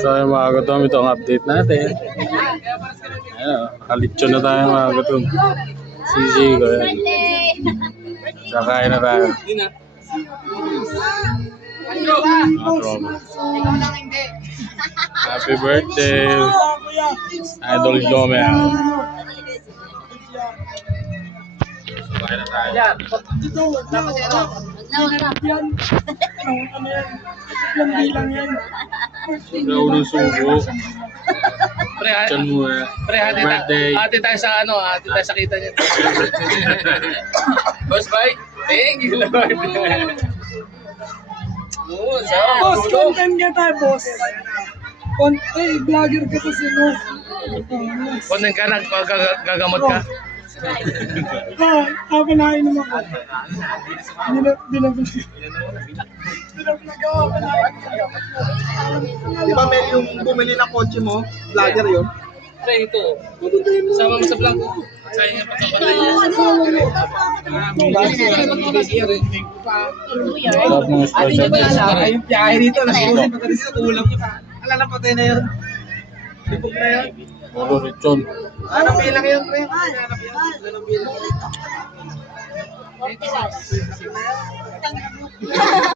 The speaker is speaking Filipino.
So yung mga gutom, ito ang update natin. Ayan, nakalitso na tayo mga gutom. Sisi ko yan. Sakain na tayo. Happy birthday, Idol Gomer. Sakain na tayo. Sobrang unang subo. Chan mo eh. Pre, hati tayo sa ano, hati tayo sa kita niya. Boss, bye. Thank you, Lord. Boss, content ka tayo, boss. Vlogger ka kasi, no? Content ka, gagamot ka. Panahin naman ko. Di ba may yung bumili ng kotse mo, vlogger yun? Pre, ito. Sama mo sa vlog. Sayang yung pagkakatay niya. Sarap ng special. Yung piyahe dito, nasusin pa dito, kulang yun. Alala patay na yun. Lipog na yun. Puro lechon. Anong bilang yun, pre? Anong bilang?